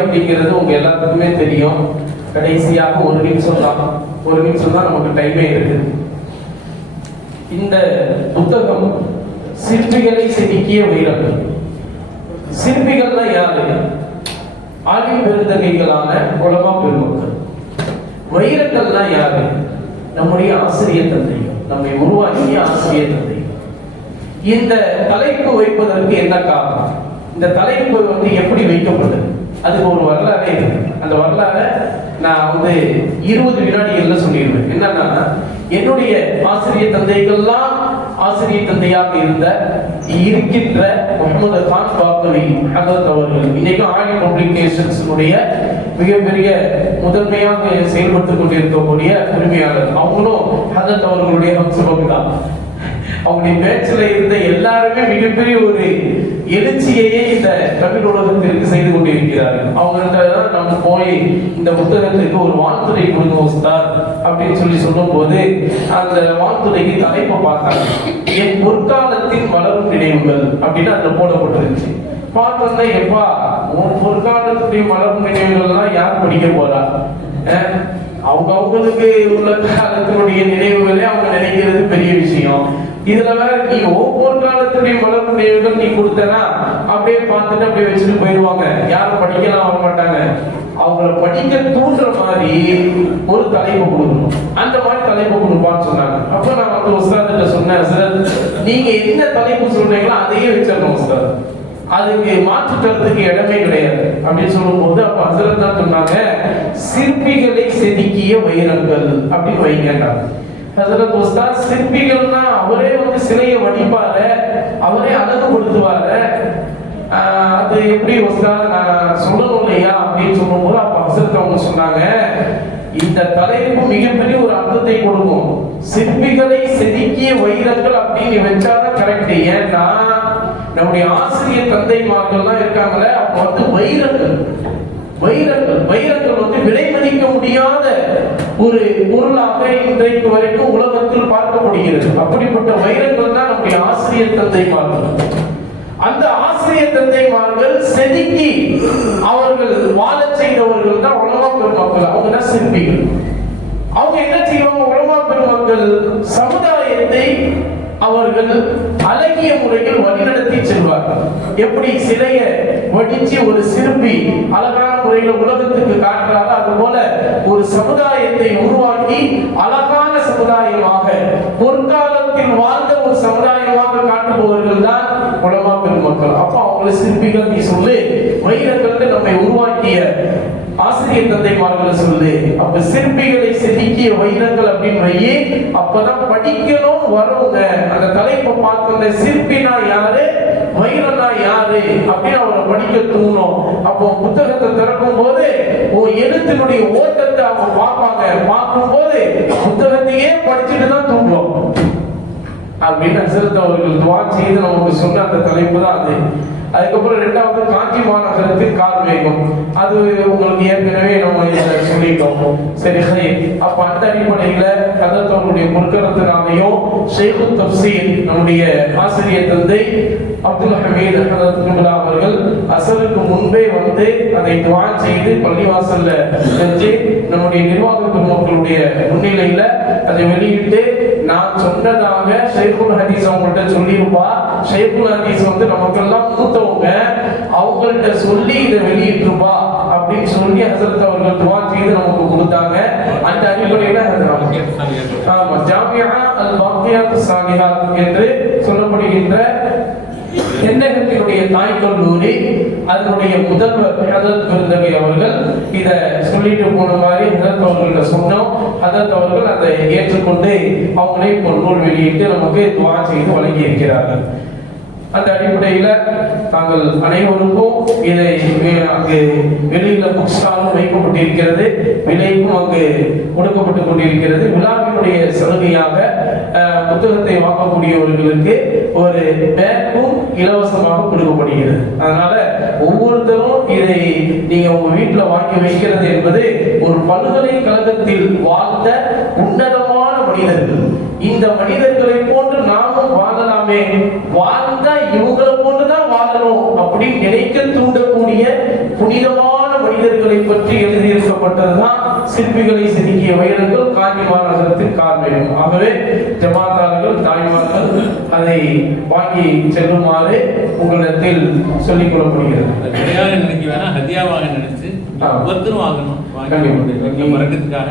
அப்படிங்கிறது உங்க எல்லாத்துக்குமே தெரியும். கடைசியாக ஒரு நிமிஷம் தான் நமக்கு டைமே இருக்கு. இந்த புத்தகம் சிற்பிகளை செதுக்கிய வைரங்கள். சிற்பிகள்னா யாரு? ஆலிம் பெருந்தகைகளான உலமா பெருமக்கள். வைரங்கள்னா யாரு? நம்முடைய ஆசிரியர் தந்தைகள், நம்மை உருவாக்கிய ஆசிரியர் தந்தைகள். இந்த தலைப்பு வைப்பதற்கு என்ன காரணம்? இந்த தலைப்பு எப்படி வைக்கப்பட்டது? அதுக்கு ஒரு வரலாறே இருக்கு. அந்த வரலாறை நான் 20 வினாடிகள்ல சொல்லிடுவேன். என்னன்னா, என்னுடைய ஆசிரியர் தந்தைகள்லாம் ஆசிரியர் தந்தையாக இருக்கின்ற முகமது கான் பாக்கவி ஹதரத் அவர்கள் இன்னைக்கு ஆலி பப்ளிகேஷன்ஸ் மிகப்பெரிய முதன்மையாக செயல்பட்டுக் கொண்டிருக்கக்கூடிய உரிமையாளர். அவங்களும் ஹதரத் அவர்களுடைய ஹம்சபகுதான். அவங்களுடைய பேச்சில் இருந்த எல்லாருமே மிகப்பெரிய ஒரு எழுச்சியையே இந்த தமிழ் உலகத்திற்கு செய்து கொண்டிருக்கிறார்கள். அவங்கள்ட்ட நம்ம போய் இந்த புத்தகத்திற்கு ஒரு வாழ்த்துறை கொடுங்க உஸ்தாத் அப்படின்னு சொல்லும் போது அந்த வாழ்த்துறைக்கு தலைப்பை பார்த்தாங்க. என் பொற்காலத்தின் வளரும் நினைவுகள் அப்படின்னு அதுல போடப்பட்டிருந்துச்சு. பார்த்தோம்னா, எப்பா உன் பொற்காலத்துடைய வளரும் நினைவுகள்லாம் யார் படிக்க போறா? அவங்களுக்கு உள்ள காலத்தினுடைய நினைவுகளே அவங்க நினைக்கிறது பெரிய விஷயம். இதுல வேற நீ ஒவ்வொரு காலத்துடைய வளர்ப்பு நினைவுகள் நீ கொடுத்தனா அப்படியே பார்த்துட்டு அப்படியே வச்சுட்டு போயிடுவாங்க. யாரும் படிக்கலாம் வர மாட்டாங்க. அவங்கள படிக்க தூண்டுற மாதிரி ஒரு தலைப்பு கொடுக்கணும். அந்த மாதிரி தலைப்பு கொடுப்பான்னு சொன்னாங்க. அப்ப நான் உஸ்தாத்கிட்ட சொன்னேன், சார் நீங்க என்ன தலைப்பு சொல்றீங்களோ அதையே வச்சிடணும் உஸ்தாத், அதுக்கு மாற்று கருத்துக்கு இடமே கிடையாது அப்படின்னு சொல்லும் போது அப்ப ஹசரத் தான் சொன்னாங்க, சிற்பிகளை செதுக்கிய வைரங்கள் அப்படின்னு வைங்கன்றாங்க. ஹசரத் உஸ்தாத் சிற்பிகள்னா அவரே சிலையை வடிப்பாரு, அவரே அழகுபடுத்துவாரு. அது எப்படி உஸ்தாத் நான் சொல்லணும் இல்லையா அப்படின்னு சொல்லும் போது அப்ப ஹசரத் அவங்க சொன்னாங்க, இந்த தலைப்பு மிகப்பெரிய ஒரு அர்த்தத்தை கொடுக்கும். சிற்பிகளை செதுக்கிய வைரங்கள் அப்படின்னு வச்சாதான் கரெக்ட். ஏன்னா நம்முடைய ஆசிரியர் தந்தைமார்கள்லாம் இருக்காங்களே, அப்ப வைரங்கள் விலை மதிக்க முடியாத ஒரு பொருளாக இன்றைக்கு வரைக்கும் உலகத்தில் பார்க்கப்படுகிறது. அப்படிப்பட்ட வைரங்கள் தான் நம்முடைய ஆசிரியர் தந்தைமார்கள். அந்த ஆசிரியர் தந்தைமார்கள் செதுக்கி அவர்கள் வாழ செய்தவர்கள் தான் உலமா பெருமக்கள். அவங்க தான் சிற்பிகள். அவங்க என்ன செய்வாங்க? உலமா பெருமக்கள் சமுதாயத்தை அவர்கள் அழகிய முறையில் வழிநடத்தி செல்வார்கள். எப்படி சிலைய வடிச்சு ஒரு சிற்பி அழகான முறையில உலகத்துக்கு காட்டுறாங்க, அது போல ஒரு சமுதாயத்தை உருவாக்கி அழகான சமுதாயமாக பொற்காலத்தில் வாழ்ந்த ஒரு சமுதாயமாக காட்டுபவர்கள் தான் உலமா பெருமக்கள். அப்ப அவங்களை சிற்பிகள் நீ சொல்லு, வைரங்கள் நம்மை உருவாக்கிய ஆசிரியர் தந்தைமார்களை சொல்லு. அப்ப சிற்பிகளை செதுக்கிய வைரங்கள் அப்படின்னு வையே, அப்பதான் படிக்கணும் வரவங்க அந்த தலைப்பை பார்த்து சிற்பினா யாரு, வைரனா யாரு அப்படின்னு அவரை படிக்க தூணும். அப்போ புத்தகத்தை திறக்கும் போது எழுத்தினுடைய ஓட்டத்தை அவங்க பார்ப்பாங்க. பார்க்கும் போது புத்தகத்தையே படிச்சுட்டு தான் தூங்குவோம் அப்படின்னு ஹசரத் அவர்கள் துவா செய்து நமக்கு சொன்ன அந்த தலைப்பு தான் அது. அதுக்கப்புறம் 2வது காஞ்சி மாநகரத்தின் கார்மேகம். அது உங்களுக்கு ஏற்கனவே நம்ம சொல்லிட்டோம். சரி, அப்ப அந்த அடிப்படையில ஹதரத் பொற்கரத்தினாலையும் ஷேഖு தப்சீர் நம்முடைய ஆசிரியர் தந்தை அப்துல் ஹமீத் ஹதரத் அவர்கள் அசருக்கு முன்பே அதை துவா செய்து பள்ளிவாசல்ல செஞ்சு நம்முடைய நிர்வாக பெருமக்களுடைய முன்னிலையில அதை வெளியிட்டு நான் சொன்னதாக ஷேഖுல் ஹதீஸ் அவங்கள்ட்ட சொல்லியிருப்பா. ஷேഖுல் ஹதீஸ் நமக்கெல்லாம் மூத்தவங்க, அவங்கள்ட்ட சொல்லி இதை வெளியிட்டுருப்பா அப்படின்னு சொல்லி ஹசரத் அவர்கள் துவா செய்து நமக்கு கொடுத்தாங்க. அந்த அடிப்படையில ஜாமியா அல் பாக்கியாத் சாலிஹாத் என்று சொல்லப்படுகின்ற தென்னகத்தினுடைய தாய் கல்லூரி அதனுடைய முதல்வர் ஹதரத் பெருந்தகை அவர்கள் இதை சொல்லிட்டு போன மாதிரி ஹதரத் அவர்கள்ட்ட சொன்னோம். ஹதரத் அவர்கள் அதை ஏற்றுக்கொண்டு அவங்களே ஒரு நூல் வெளியிட்டு நமக்கு துவா செய்து வழங்கி இருக்கிறார்கள். அந்த அடிப்படையில தாங்கள் அனைவருக்கும் இதை அங்கு வெளியில புக் ஸ்டாலும் வைக்கப்பட்டிருக்கிறது, விலைக்கும் அங்கு கொடுக்கப்பட்டுக் கொண்டிருக்கிறது. விழாவினுடைய சலுகையாக புத்தகத்தை வாங்கக்கூடியவர்களுக்கு ஒரு பேக்கும் இலவசமாக கொடுக்கப்படுகிறது. அதனால ஒவ்வொருத்தரும் இதை நீங்க உங்க வீட்டுல வாங்கி வைக்கிறது என்பது ஒரு பல்கலைக்கழகத்தில் வாழ்ந்த உன்னதமான மனிதர்கள். இந்த மனிதர்களை போன்று நாமும் வாழலாமே, வாழ்ந்தா இவங்களை போன்றுதான் வாழணும் அப்படின்னு நினைக்க தூண்டக்கூடிய புனிதமான செதுக்கப்பட்டதுதான் சிற்பிகளை செதுக்கிய வைரங்கள் காஞ்சி மாநகரத்தில் காண்பேன். ஆகவே ஜமாத்தார்கள் தாய்மார்கள் அதை வாங்கி செல்லுமாறு உங்களிடத்தில் சொல்லிக் கொள்ளப்படுகிறது. நினைக்க வேணா ஹதியாவாக நினைச்சு ஒவ்வொருத்தரும் வாங்கணும். வாங்கி மறக்கிறதுக்காக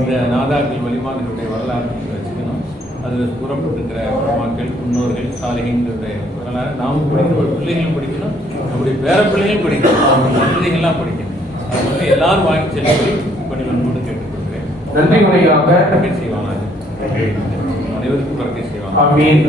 இந்த நாதாக்கள் வழிமார்களுடைய வரலாறு வச்சுக்கணும். அதில் கூறப்பட்டிருக்கிற மக்கள் முன்னோர்கள் சாலைகளுடைய வரலாறு நாமும் படிக்கணும், பிள்ளைகளும் படிக்கணும், நம்முடைய பேர பிள்ளைகளும் படிக்கணும், குழந்தைகள்லாம் படிக்கணும். அது வந்து எல்லாரும் வாங்கி செல்லும்படி பணிவன்போடு கேட்டுக்கொள்கிறேன். நன்றி உரையாக செய்வாங்க, அனைவருக்கும் பறக்கை செய்வாங்க. ஆமீன்.